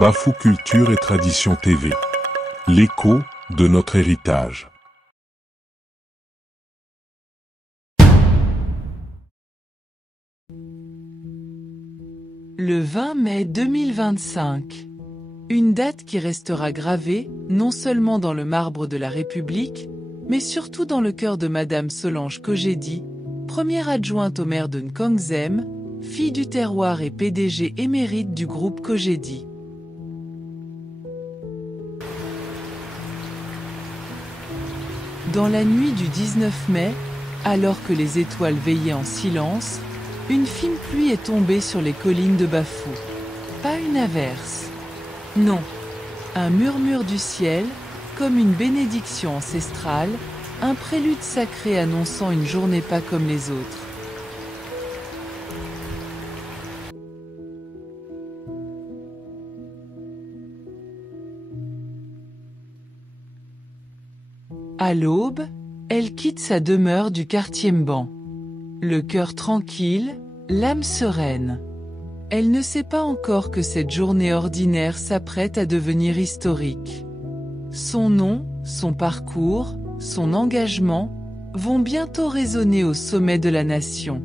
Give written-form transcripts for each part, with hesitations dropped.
Bafou Culture et Tradition TV. L'écho de notre héritage. Le 20 mai 2025. Une date qui restera gravée, non seulement dans le marbre de la République, mais surtout dans le cœur de Madame Solange Kogedi, première adjointe au maire de Nkangzem, fille du terroir et PDG émérite du groupe Kogedi. Dans la nuit du 19 mai, alors que les étoiles veillaient en silence, une fine pluie est tombée sur les collines de Bafou. Pas une averse. Non. Un murmure du ciel, comme une bénédiction ancestrale, un prélude sacré annonçant une journée pas comme les autres. À l'aube, elle quitte sa demeure du quartier Mban. Le cœur tranquille, l'âme sereine. Elle ne sait pas encore que cette journée ordinaire s'apprête à devenir historique. Son nom, son parcours, son engagement vont bientôt résonner au sommet de la nation.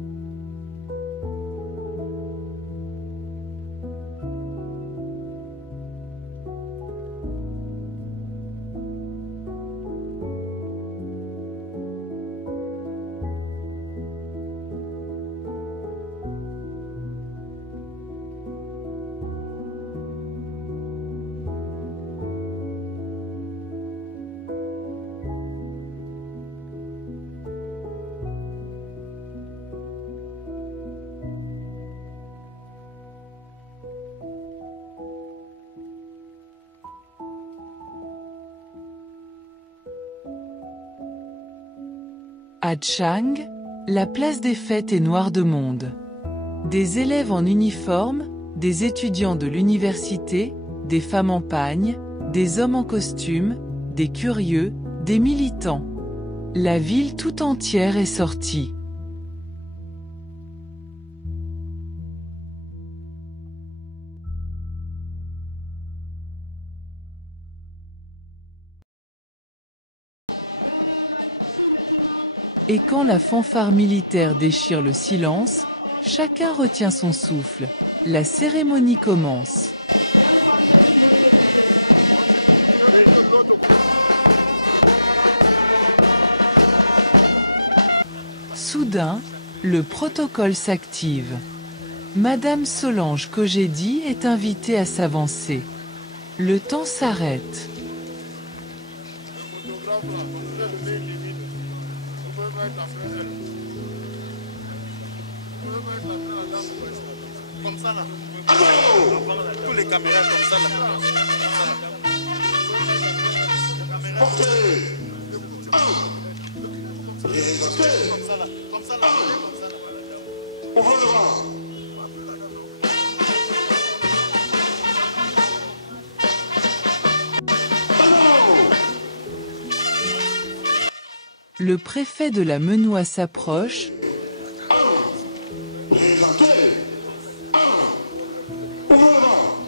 À Tchang, la place des fêtes est noire de monde. Des élèves en uniforme, des étudiants de l'université, des femmes en pagne, des hommes en costume, des curieux, des militants. La ville tout entière est sortie. Et quand la fanfare militaire déchire le silence, chacun retient son souffle. La cérémonie commence. Soudain, le protocole s'active. Madame Solange Kogedi est invitée à s'avancer. Le temps s'arrête. Comme ça là. Tous les caméras comme ça là. Portez. Comme ça là. Comme ça là. Comme ça là. Ouvrez le vent. Le préfet de la Menoie s'approche. Présentez. Ouvrez le vent.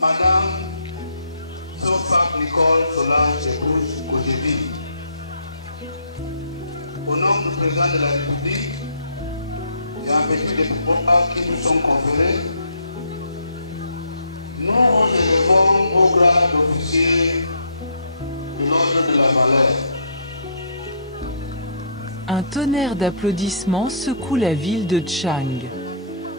Madame Sophie Nicole Solange épouse Kogedi, au nom du président de la République et en vertu des pouvoirs qui nous sont conférés, nous vous élevons au grade d'officier de l'ordre de la valeur. Un tonnerre d'applaudissements secoue la ville de Tchang.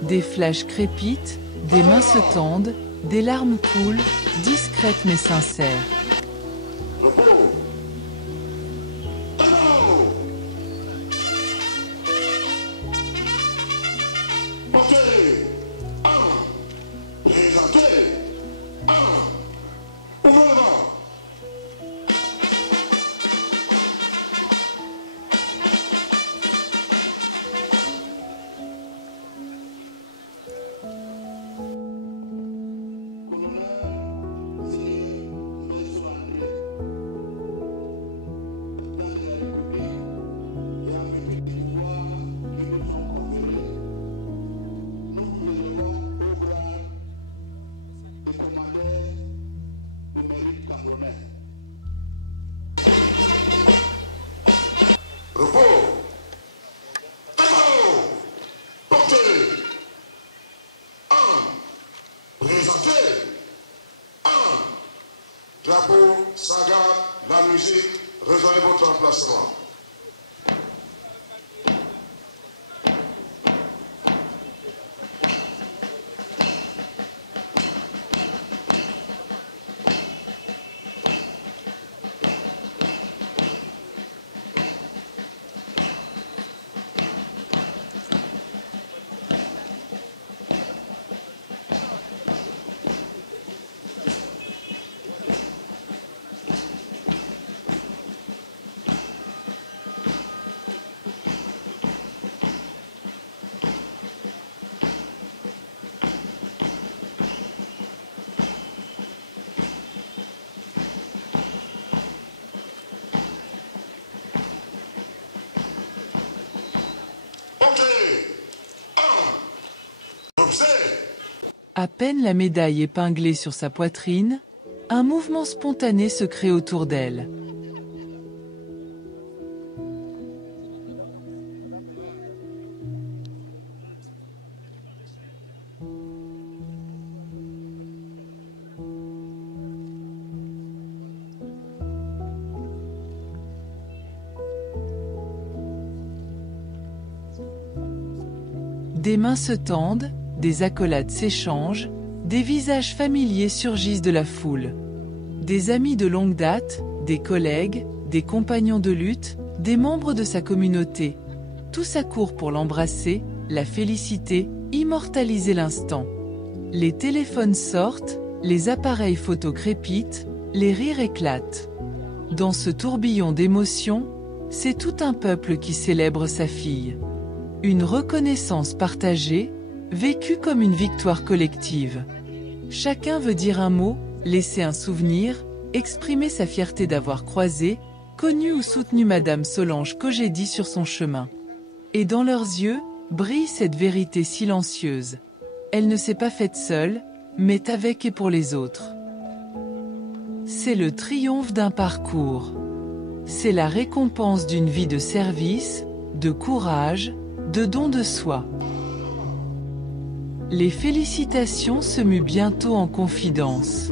Des flashs crépitent, des mains se tendent, des larmes coulent, discrètes mais sincères. Repos. Allons. Portez. Présentez. Ouvrez le vent. Colonel signé Maître André. République et en vertu des pouvoirs qui nous sont conférés, nous vous élevons au grade de commandeur du mérite camerounais. Repos. Portez. Présentez. Drapeau, saga, la musique, rejoignez votre emplacement. À peine la médaille épinglée sur sa poitrine, un mouvement spontané se crée autour d'elle. Des mains se tendent, des accolades s'échangent, des visages familiers surgissent de la foule. Des amis de longue date, des collègues, des compagnons de lutte, des membres de sa communauté. Tous accourent pour l'embrasser, la féliciter, immortaliser l'instant. Les téléphones sortent, les appareils photo crépitent, les rires éclatent. Dans ce tourbillon d'émotions, c'est tout un peuple qui célèbre sa fille. Une reconnaissance partagée, vécue comme une victoire collective. Chacun veut dire un mot, laisser un souvenir, exprimer sa fierté d'avoir croisé, connu ou soutenu Madame Solange Kogedi sur son chemin. Et dans leurs yeux, brille cette vérité silencieuse. Elle ne s'est pas faite seule, mais avec et pour les autres. C'est le triomphe d'un parcours. C'est la récompense d'une vie de service, de courage, de don de soi. Les félicitations se muent bientôt en confidences.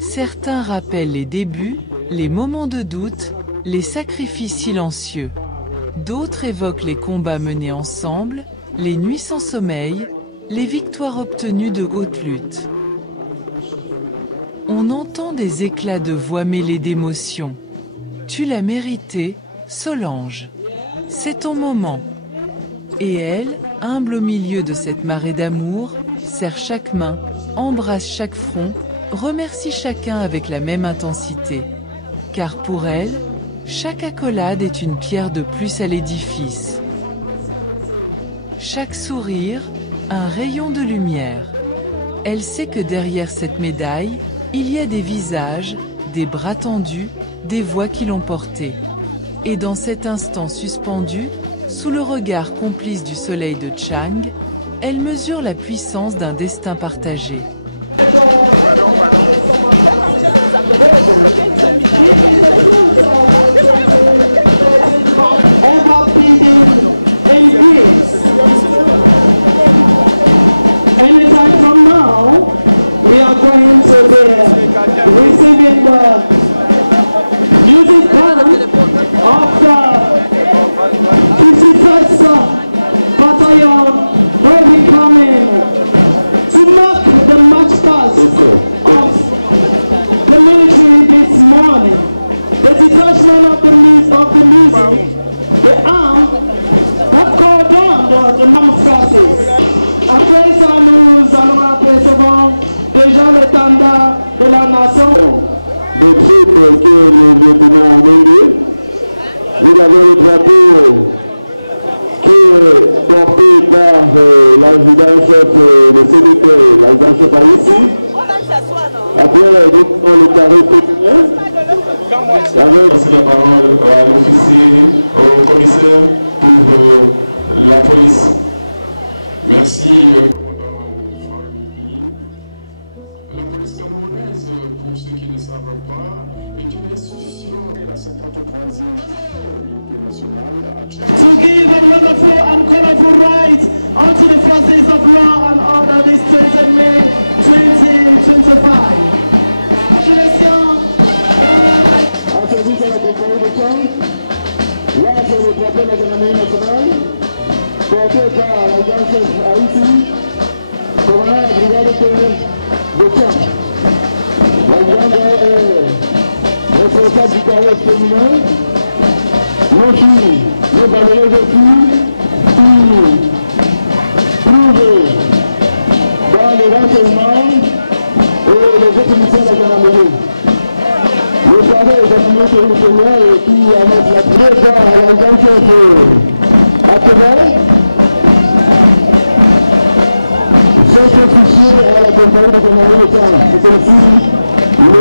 Certains rappellent les débuts, les moments de doute, les sacrifices silencieux. D'autres évoquent les combats menés ensemble, les nuits sans sommeil, les victoires obtenues de haute lutte. On entend des éclats de voix mêlés d'émotions. Tu l'as mérité, Solange. C'est ton moment. Et elle, humble au milieu de cette marée d'amour, serre chaque main, embrasse chaque front, remercie chacun avec la même intensité. Car pour elle, chaque accolade est une pierre de plus à l'édifice. Chaque sourire, un rayon de lumière. Elle sait que derrière cette médaille, il y a des visages, des bras tendus, des voix qui l'ont portée. Et dans cet instant suspendu, sous le regard complice du soleil de Chang, elle mesure la puissance d'un destin partagé. Anytime from now, we are going to be receiving the music band of the 51st Battalion will be coming to mark the march past of the military this morning. The detachment of the music, the arm have called down the armed forces. Après ça, nous allons apercevoir déjà l'étendard de la nation. Des troupes que le lieutenant a envoyé. Vous avez le drapeau qui est porté par l'adjudant-chef, le CDP, l'adjudant-chef par ici. Après, nous avons le carré féminin. Avec la parole à l'officier, au commissaire pour la police. Merci, commandant Farouk. La police camerounaise, pour ceux qui ne savent pas, est une institution de la 53e unité nationale. To give a wonderful and colorful ride onto the forces of law and order this 20 May 2025. Congratulations. En service à la compagnie de Tchang, là c'est le drapeau de la gendarmerie nationale, porté par l'agence Haïti, commandant la brigade de Tchang. L'agence est responsable du carré féminin. Nos filles, nos valeureuses filles, qui trouvent dans les renseignements et les autres missions de la gendarmerie. Le carré de la gendarmerie territoriale qui annonce la clé par l'agence Athéna sont officiers à la compagnie de gendarmerie de Tchang. C'est ainsi le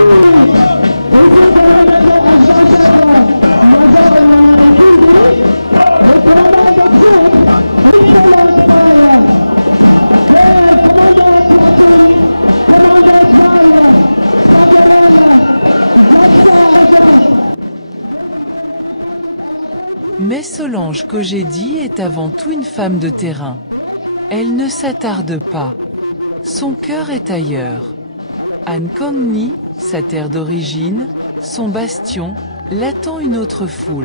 Mais Solange Kogedi est avant tout une femme de terrain. Elle ne s'attarde pas. Son cœur est ailleurs. Anne Kangni, sa terre d'origine, son bastion, l'attend une autre foule.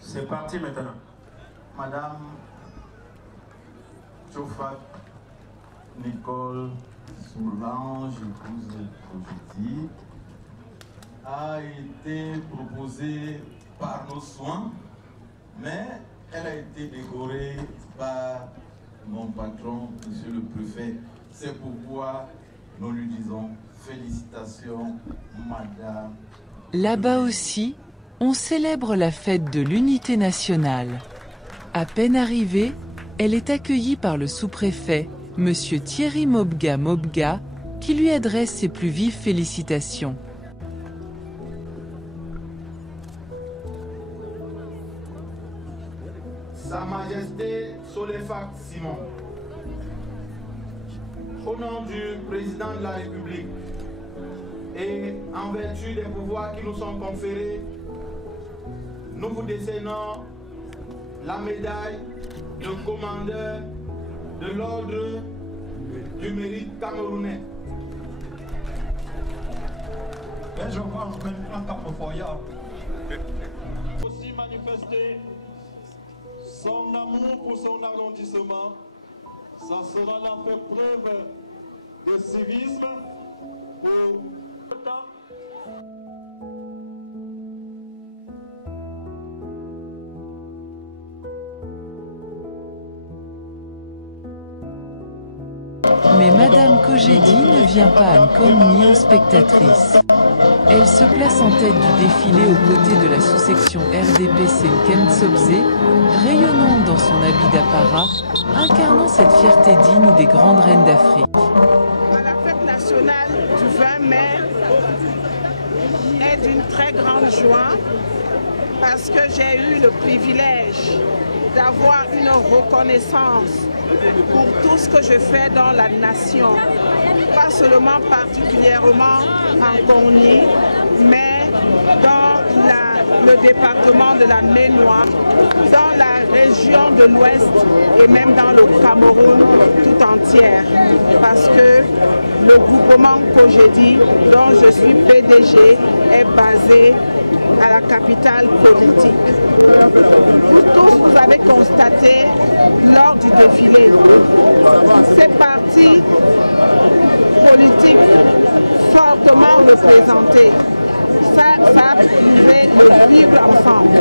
C'est parti maintenant. Madame Tchofat Nicole Solange, épouse Kogedi, a été proposée par nos soins, mais elle a été décorée par mon patron, monsieur le préfet. C'est pourquoi nous lui disons félicitations, madame. Là-bas aussi, on célèbre la fête de l'unité nationale. À peine arrivée, elle est accueillie par le sous-préfet, monsieur Thierry Mobga, qui lui adresse ses plus vives félicitations. Sa Majesté Solefac Simon, au nom du président de la République et en vertu des pouvoirs qui nous sont conférés, nous vous décernons la médaille de commandeur de l'ordre du mérite camerounais. Je pense aussi manifester son amour pour son arrondissement. Ça sera là fait preuve de civisme pour le temps. Mais Madame Kogedi ne pas démarrer quelques instants. Elle se place en tête du défilé aux côtés de la sous-section RDBC Kensokse, rayonnant dans son habit d'apparat, incarnant cette fierté digne des grandes reines d'Afrique. À la fête nationale du 20 mai est d'une très grande joie parce que j'ai eu le privilège d'avoir une reconnaissance pour tout ce que je fais dans la nation, pas seulement particulièrement en Kongni, mais dans le département de la Ménois, dans la région de l'Ouest et même dans le Cameroun tout entière, parce que le groupement Kogedi, dont je suis PDG, est basé à la capitale politique. Vous tous, vous avez constaté lors du défilé, ces partis politiques fortement représentés, ça a prouvé le vivre ensemble.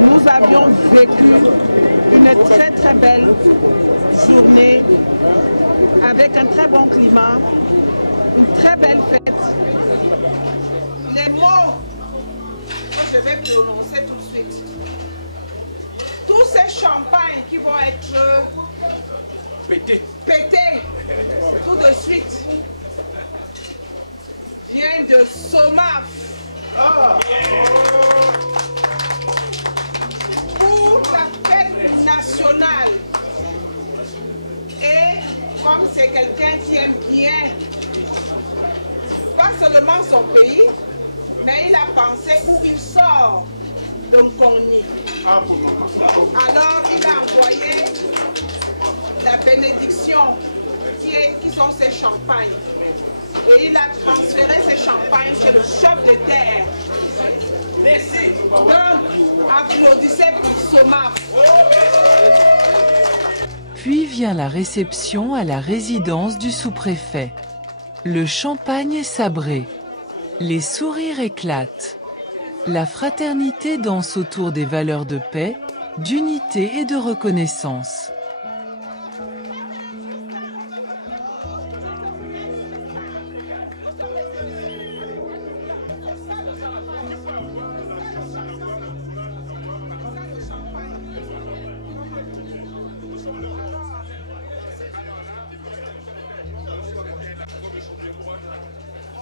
Nous avions vécu une très très belle journée avec un très bon climat, une très belle fête. Les mots que je vais prononcer tout de suite, tout tous ces champagnes qui vont être pétés tout de suite viennent de Somaf. Pour la fête nationale. Et comme c'est quelqu'un qui aime bien, pas seulement son pays, mais il a pensé où il sort de Nkoni. Alors il a envoyé la bénédiction qui sont ces champagnes. Et il a transféré ces champagnes chez le chef de terre. Merci. Donc, applaudissez pour Somaf. Puis vient la réception à la résidence du sous-préfet. Le champagne est sabré. Les sourires éclatent. La fraternité danse autour des valeurs de paix, d'unité et de reconnaissance.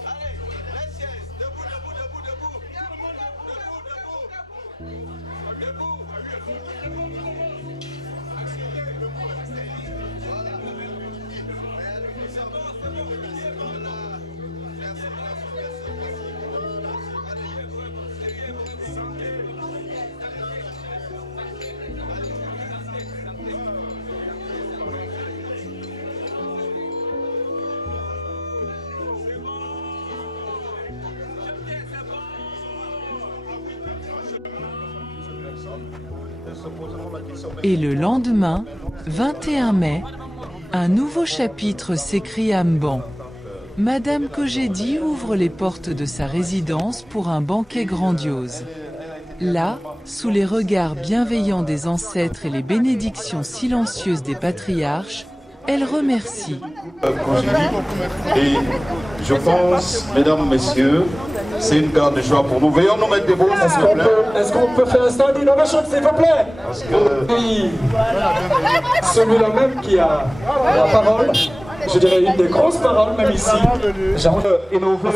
Allez, let's debout, debout, debout, debout. Tout le monde debout, debout, debout. Debout. Voilà. C'est bon. Voilà. Merci. Allez. Santé. Et le lendemain, 21 mai, un nouveau chapitre s'écrit à Mban. Madame Kogedi ouvre les portes de sa résidence pour un banquet grandiose. Là, sous les regards bienveillants des ancêtres et les bénédictions silencieuses des patriarches, elle remercie. Et je pense, mesdames, messieurs, c'est une grande joie pour nous. Veuillons nous mettre debout, s'il vous plaît. Est-ce qu'on peut faire un stand d'innovation, s'il vous plaît? Parce que... Oui, celui-là même qui a la parole, je dirais une des grosses paroles, même ici. Innover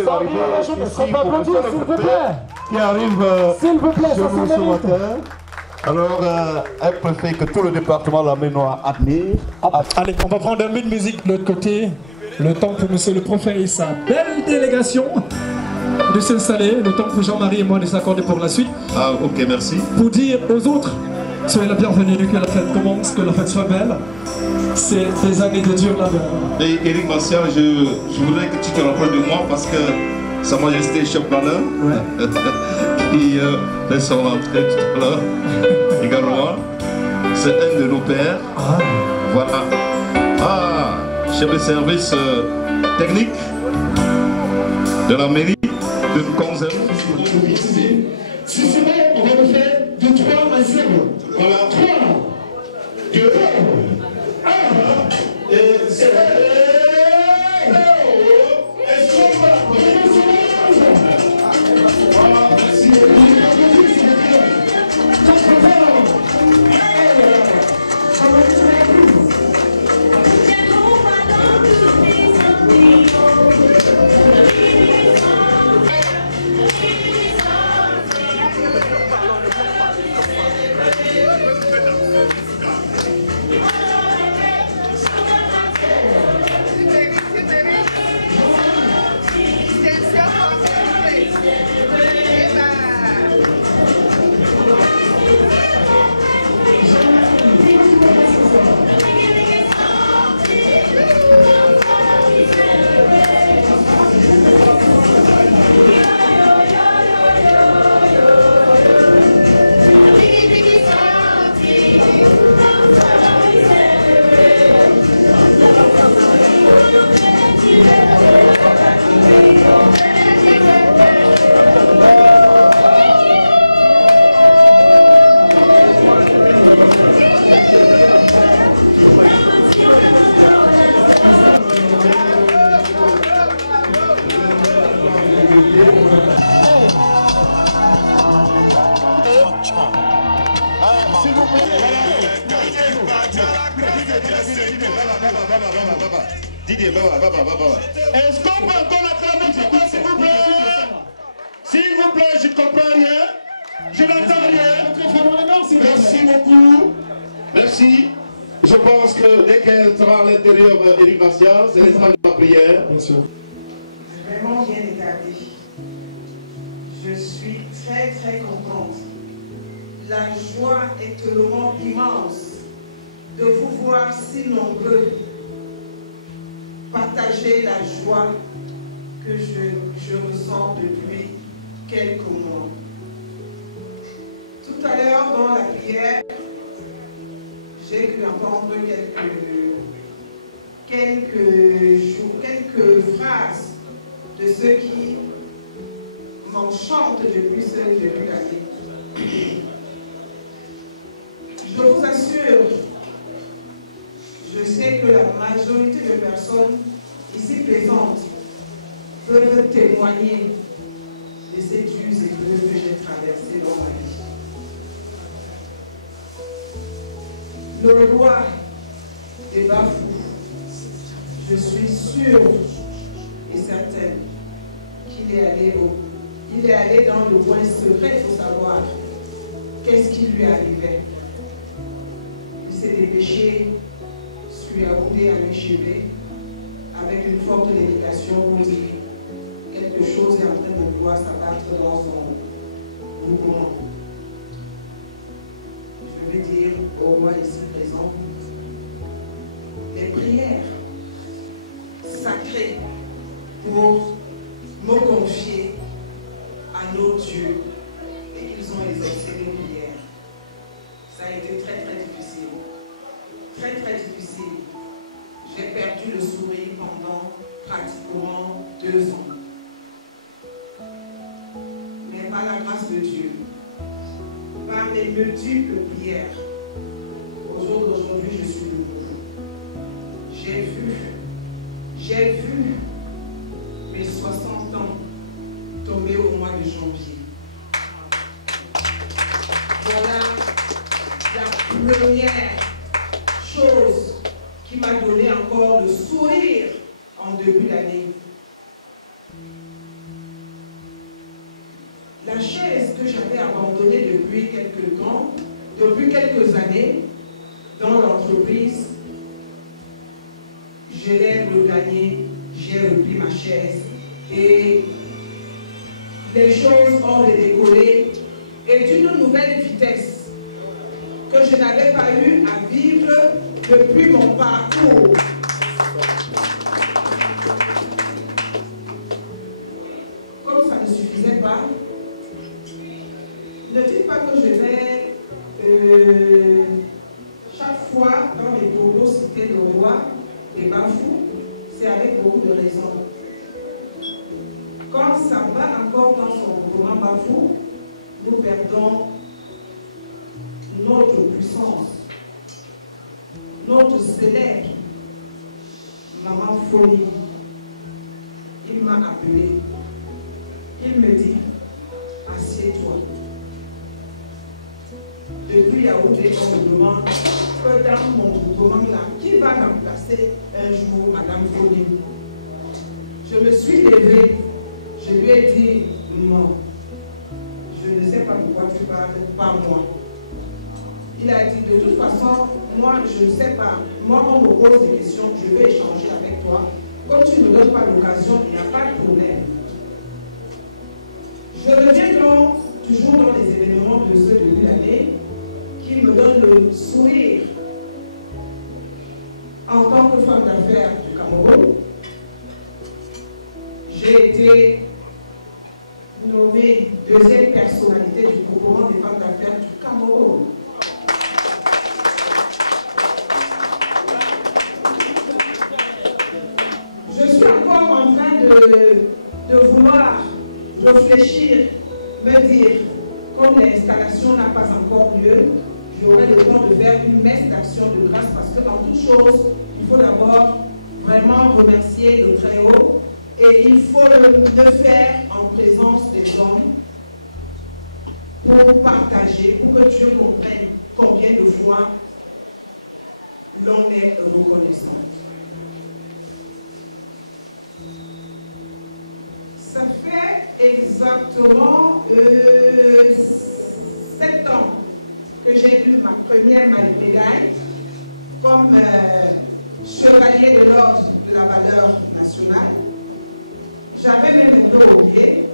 Je ne serai pas applaudir, s'il vous plaît. qui arrive S'il vous plaît, chez ça nous ce se mérite. matin. Alors, elle préfère que tout le département l'amènois admire. Allez, on va prendre un peu de musique de l'autre côté. Le temps pour monsieur le prophète et sa belle délégation de s'installer. Le temps pour Jean-Marie et moi de s'accorder pour la suite. Ah, ok, merci. Pour dire aux autres, soyez la bienvenue, que la fête commence, que la fête soit belle. C'est des années de dur labeur. Et Éric Martial, je voudrais que tu te rapproches de moi parce que Sa Majesté chef planeur, qui fait son entrée tout à l'heure, également, c'est un de nos pères. Voilà. Ah, chef de service technique de la mairie de Konzel. Si c'est bon, on va le faire de 3 à 0. Voilà, 3, 2, 1, et 0. Est-ce qu'on va? Voilà, merci. S'il vous plaît. Didier, baba. Est-ce qu'on peut encore acclamer s'il vous plaît? S'il vous plaît, je ne comprends rien. Je n'entends rien. Merci beaucoup. Merci. Je pense que dès qu'elle sera à l'intérieur, Éric Martial, c'est l'instant de la prière. Bien sûr. Vraiment bien établi. Je suis très très contente. La joie est tellement immense de vous voir si nombreux partager la joie que je ressens depuis quelques mois. Tout à l'heure dans la prière, j'ai cru entendre quelques phrases de ceux qui m'enchantent depuis ce début d'année. Je vous assure, je sais que la majorité de personnes ici présentes peuvent témoigner de ces dures épreuves que j'ai traversées dans ma vie. Le roi des Bafou, je suis sûre et certaine qu'il est allé dans le coin secret pour savoir qu'est-ce qui lui arrivait. Il s'est dépêché sur Yaoundé à Michébé avec une forte délégation pour dire quelque chose est en train de vouloir s'abattre dans son mouvement. Je vais dire au roi ici présent, les prières sacrées pour me confier à nos dieux et ils ont exaucé nos prières. Ça a été très très difficile. Très très difficile. J'ai perdu le sourire pendant pratiquement 2 ans. Mais par la grâce de Dieu, par mes multiples prières, au jour d'aujourd'hui, je suis debout. J'ai vu mes 60 ans tomber au mois de janvier. Voilà la première chose qui m'a donné encore le sourire en début d'année. La chaise que j'avais abandonnée depuis quelques temps, depuis quelques années, dans l'entreprise, je l'ai regagnée, j'ai repris ma chaise et les choses ont redécollé et d'une nouvelle vitesse que je n'avais pas eu à vivre depuis mon parcours. Comme ça ne suffisait pas, ne dites pas que je vais chaque fois dans les propos citer le roi des Bafou, c'est avec beaucoup de raisons. Quand ça va encore dans son mouvement Bafou, nous perdons notre puissance, notre célèbre Maman Folie. Il m'a appelé, il me dit, assieds-toi. Depuis Yaoundé, on me demande que dans mon mouvement là, qui va remplacer un jour Madame Folie? Je me suis levée, je lui ai dit, non, je ne sais pas de quoi tu parles, pas moi. Il a dit, de toute façon, moi, je ne sais pas. Moi, on me pose des questions, je vais échanger avec toi. Comme tu ne me donnes pas l'occasion, il n'y a pas de problème. Je reviens donc toujours dans les événements de ce début d'année qui me donnent le sourire en tant que femme d'affaires du Cameroun. J'ai été nommée deuxième personnalité du groupement des femmes d'affaires du Cameroun. Je suis encore en train de vouloir réfléchir, me dire, comme l'installation n'a pas encore lieu, j'aurai le temps de faire une messe d'action de grâce parce qu'en toute chose, il faut d'abord vraiment remercier le Très-Haut et il faut le faire en présence des hommes pour partager, pour que Dieu comprenne combien de fois l'on est reconnaissant. Ça fait exactement 7 ans que j'ai eu ma première médaille comme chevalier de l'ordre de la valeur nationale. J'avais même un peu oublié,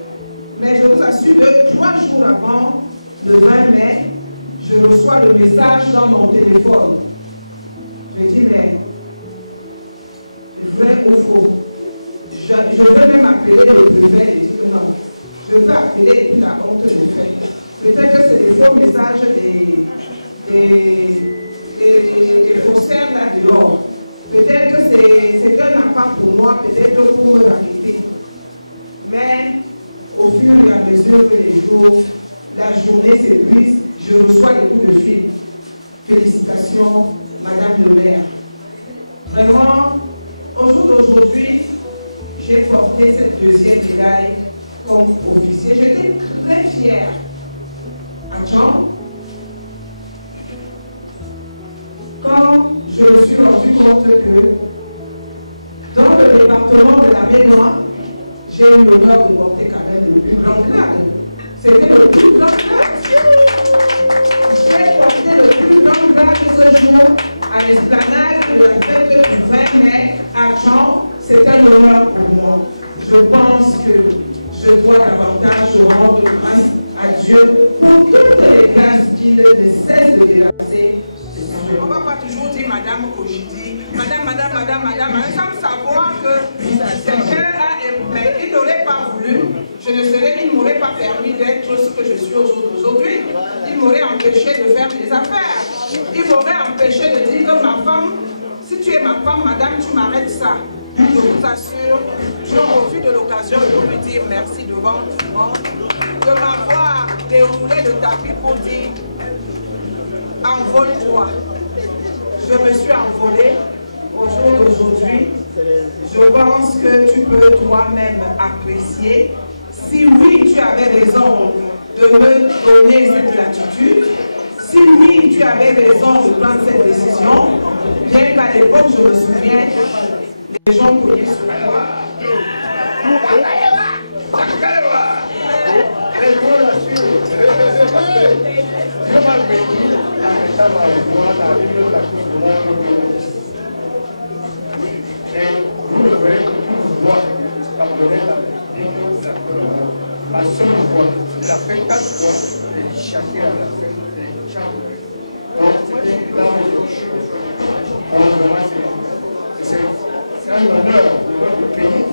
mais je vous assure que 3 jours avant, le 20 mai, je reçois le message dans mon téléphone. Je dis, mais vrai ou faux? Je veux même appeler le préfet et dire non. Je veux appeler et puis la honte le fait. Peut-être que c'est des faux messages des faussaires là dehors. Peut-être que c'est un appât pour moi, peut-être pour me arrêter. Mais au fur et à mesure que les jours, la journée s'épuise, je reçois des coups de fil. Félicitations, Madame le maire. Vraiment, au jour d'aujourd'hui, j'ai porté cette deuxième médaille comme officier. J'étais très fière. À Tchang, quand je me suis rendu compte que dans le département de la Ménois, j'ai eu l'honneur de porter quand même le plus grand grade. C'était le plus grand grade. J'ai porté le plus grand grade ce jour à l'esplanade de la fête du 20 mai à Tchang. C'est un honneur pour moi. Je pense que je dois davantage rendre grâce à Dieu pour toutes les grâces qu'il ne cesse de déverser. On ne va pas toujours dire Madame Kojidi, Madame, sans savoir que quelqu'un il n'aurait pas voulu, il ne m'aurait pas permis d'être ce que je suis aujourd'hui. Il m'aurait empêché de faire des affaires. Il m'aurait empêché de dire que ma femme, si tu es ma femme, Madame, tu m'arrêtes ça. Je vous assure, je profite de l'occasion pour lui dire merci devant tout le monde, de m'avoir déroulé le tapis pour dire envole-toi. Je me suis envolée au jour d'aujourd'hui. Je pense que tu peux toi-même apprécier. Si oui, tu avais raison de me donner cette latitude, si oui, tu avais raison de prendre cette décision, bien qu'à l'époque, je me souviens, les gens cognaient sur toi. Dieu m'a béni en mettant ma voix dans une la coupe de monde. Et vous le verrez que toute voix pardonnez ma seule voix. Il a fait 4 fois et chacun a fait chaque fois. Donc c'était là où je suis. Donc vraiment c'est un honneur de notre pays.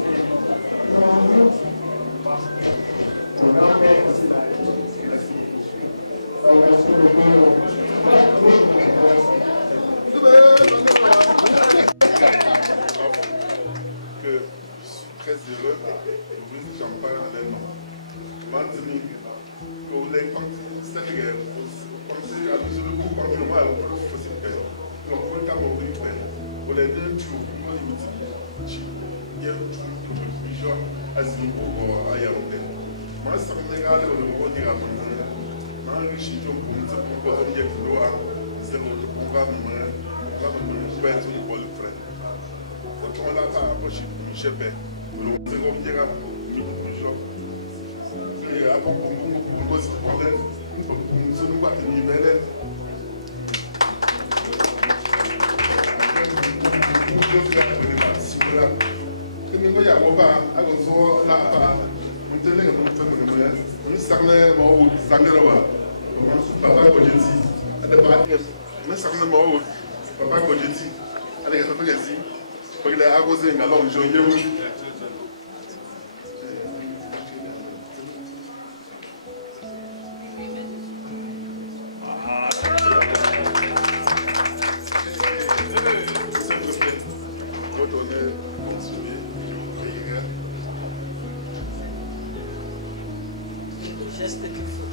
Mon grand-père aussi l'a signé. Merci beaucoup. Que je suis très heureux de vous champagne en un an. Maintenant, que vous l'avez Sénégal, pensez à nous sur le coup, parce que moi, on peut aussi faire. Donc, vous l'avez quand vous faire. Vous l'avez bien tué, vous l'avez mis. Il y a tout le genre à Zimbo ou à Yaoundé. Moi, ça me regarde le mot dire à mon frère. Moi, je suis un peu pour que vous ayez le droit. C'est le programme, on va me faire sur le bol frère. Quand on l'a pas approché, je sais pas. Le mot dire à Nico. Et après, pour nous, pour nous voir que nous sommes que nous avons pas à nous là maintenant nous faisons nous savons où Sangara papa Kojeti à des pas mais savons où papa Kojeti à des gens qui ici pour qu'il a arrosé un galon jaune. Geste qu'il faut.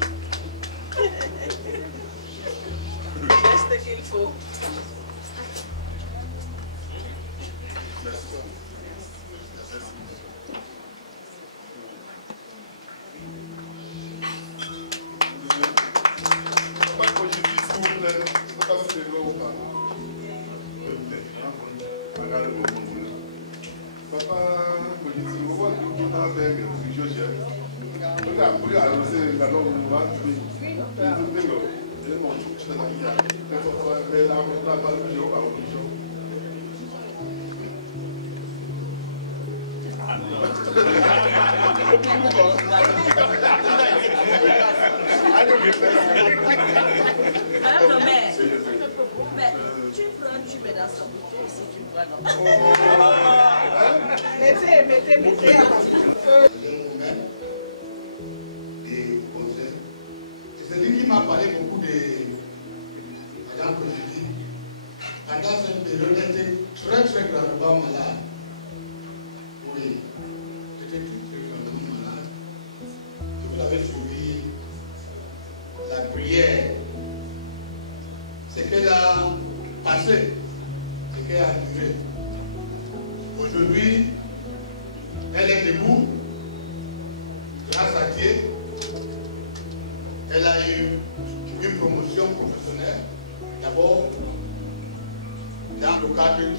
Geste qu'il faut. Madame le maire, mais tu prends un tube dans sa bouteille si tu bois dans Mettez. Des conseils. C'est lui qui m'a parlé beaucoup de Madame Kojidi. Pendant cette période, elle était très gravement malade. Oui, elle était très gravement malade. Vous avez suivi la prière. Ce qu'elle a passé, ce qu'elle a duré. Aujourd'hui, elle est debout, grâce à Dieu. Elle a eu une promotion professionnelle, d'abord dans le cadre de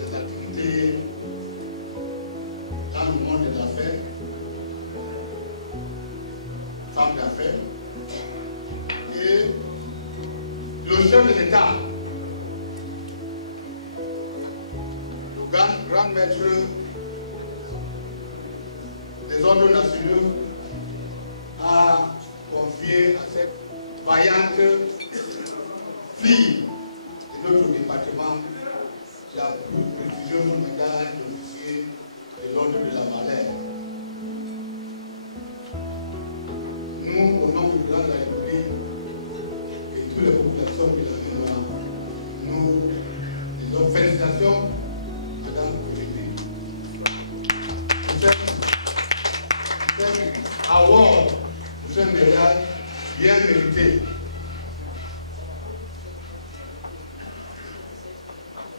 ses activités dans le monde de l'affaires, femme d'affaires, et le chef de l'État, le grand maître des ordres nationaux, a confié à cette vaillante fille de notre département la plus prestigieuse médaille d'officier de l'ordre de la valeur. Nous, au nom du président de la République et toutes les populations de la Mémoire, nous disons félicitations, Madame Kojidi, pour cette award, pour cette médaille bien méritée.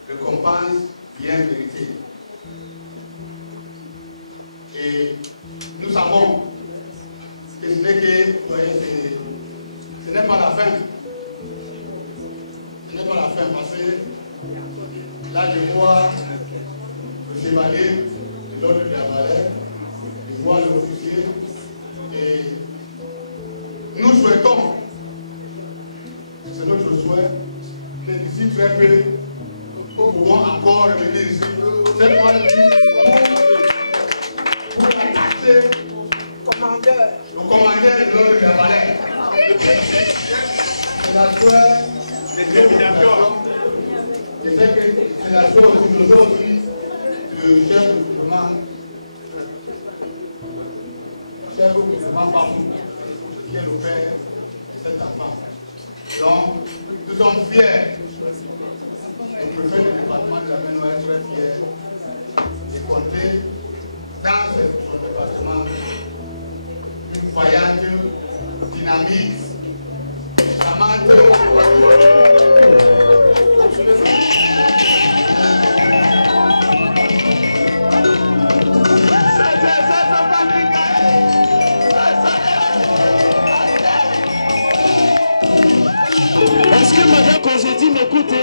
Récompense bien méritée. Et nous savons que ce n'est que, vous voyez, ce n'est pas la fin. Ce n'est pas la fin parce que là je vois le chevalier de l'ordre de la valeur, je vois l'officier et nous souhaitons, c'est notre souhait, que d'ici très peu, nous pouvons encore revenir ici, cette fois-ci, pour attaquer le commandeur de l'ordre de la valeur. C'est la souhait des populations. Je sais que c'est la souhait aussi du chef de gouvernement, Bafou, qui est le père de cet enfant. Donc, nous sommes fiers. Le préfet du département de la Ménois est très fier de compter dans son département une vaillante, dynamique, charmante. Est-ce que Madame Kojidi m'écoute?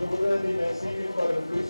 Je voudrais dire merci une fois de plus.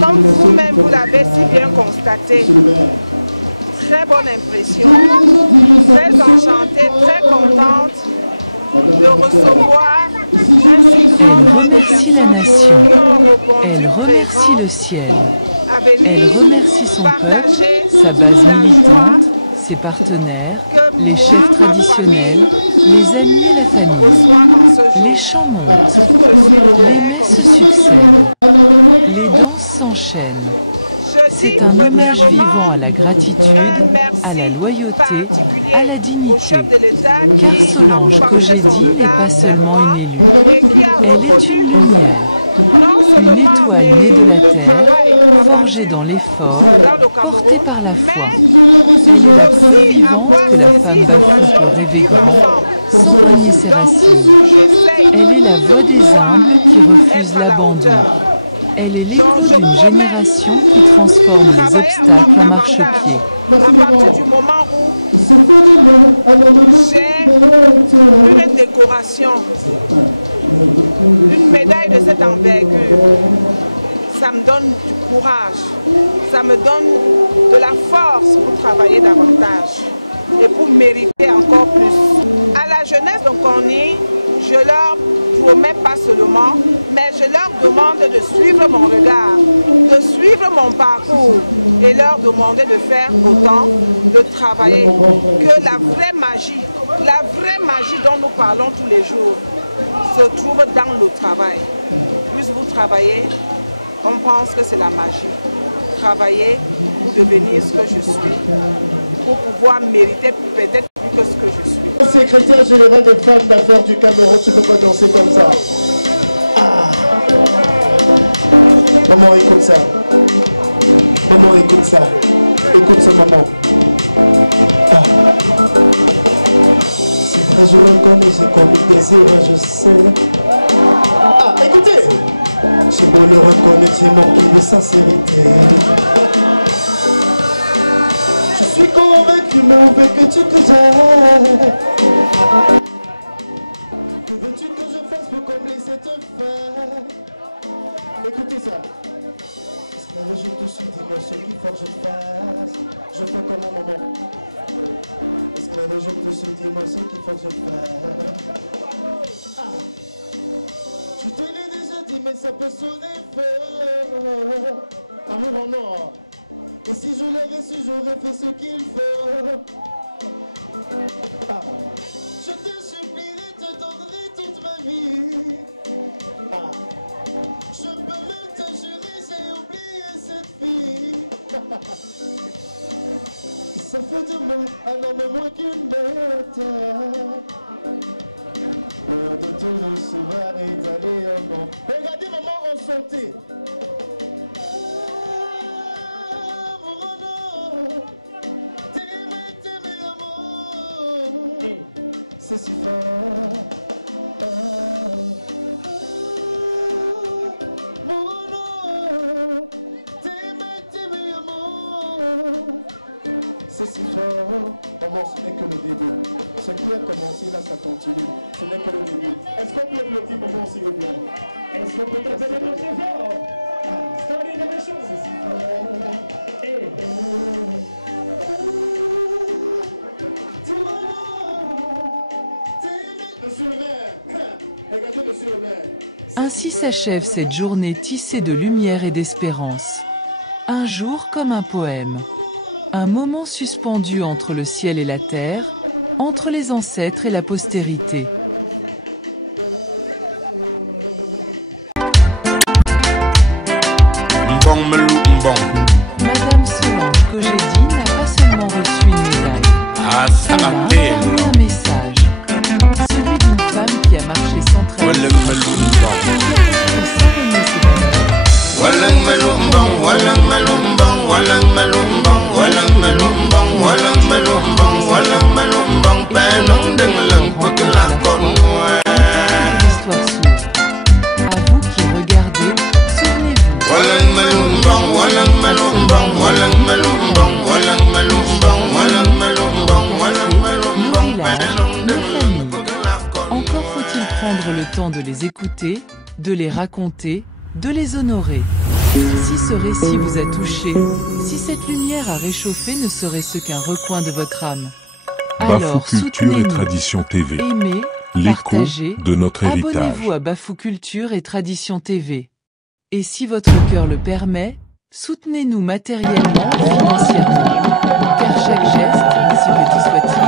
Comme vous-même vous l'avez si bien constaté, très bonne impression, très enchantée, très contente de recevoir un si grand nombre de personnes qui ont répondu présent à venir partager la joie que moi, ma famille, reçoit en ce jour. Je suis très contente. Je dis premièrement un merci particulier au chef de l'État qui a penché son regard vers moi et qui a reconnu non seulement le travail abattu dans le Cameroun, mais aussi avoir saisi l'occasion du vivre ensemble. Donc, j'essaye de pouvoir être à la hauteur. Donc, je promets de travailler encore davantage à partir du moment où j'ai une décoration, une médaille de cette envergure. Ça me donne du courage, ça me donne de la force pour travailler davantage et pour mériter encore plus. À la jeunesse de Kony, je leur promets pas seulement, mais je leur demande de suivre mon regard, de suivre mon parcours et leur demander de faire autant, de travailler, que la vraie magie dont nous parlons tous les jours se trouve dans le travail. Plus vous travaillez, on pense que c'est la magie. Travailler pour devenir ce que je suis, pour pouvoir mériter peut-être plus que ce que je suis. Secrétaire général des femmes d'affaires du Cameroun, tu peux pas danser comme ça. Ah. Maman, écoute ça. Maman, écoute ça. Écoute ça, maman. Ah. C'est vrai, je reconnais, j'ai commis des erreurs, je sais. Ah, écoutez. J'ai beau le reconnaître, j'ai manqué de sincérité. Je suis convaincu, mauvais que tu que j'ai. Que veux-tu que je fasse pour combler cette faille? Écoutez ça. Esclave, je te suis, dis-moi ce qu'il faut que je fasse. Je fais comment, maman? Esclave, je te suis, dis-moi ce qu'il faut que je fasse. Ah. petit mais ça peut sonner fort. Amour en or. Et si je l'avais su, j'aurais fait ce qu'il faut. Ah. Je te supplierai, te donnerai toute ma vie. Ah. Je peux même te jurer, j'ai oublié cette fille. Ça fait de moi un homme moins qu'une bête. Peur de tout recevoir et d'aller au monde. Regardez maman en santé. C'est si fort. Mon nom, t'aimer, amour. C'est si fort. Maman, ce n'est que le début. Ce qui a commencé là, ça continue. Ce n'est que le début. Est-ce qu'on peut applaudir maman, s'il vous plaît? Est-ce qu'on peut applaudir très fort? Starting the mission. C'est si fort. Et ainsi s'achève cette journée tissée de lumière et d'espérance. Un jour comme un poème. Un moment suspendu entre le ciel et la terre, entre les ancêtres et la postérité. Madame Solange Kogedi n'a pas seulement reçu une médaille. Elle a incarné un message. Celui d'une femme qui a marché sans trahison, qui a fait s'éloigner ses le temps de les écouter, de les raconter, de les honorer. Si ce récit vous a touché, si cette lumière a réchauffé ne serait-ce qu'un recoin de votre âme, alors Bafouculture et Tradition TV. Aimez, L'écho partagez, de notre héritage. abonnez-vous à Bafouculture et Tradition TV. Et si votre cœur le permet, soutenez-nous matériellement ou financièrement. Car chaque geste, si petit soit-il,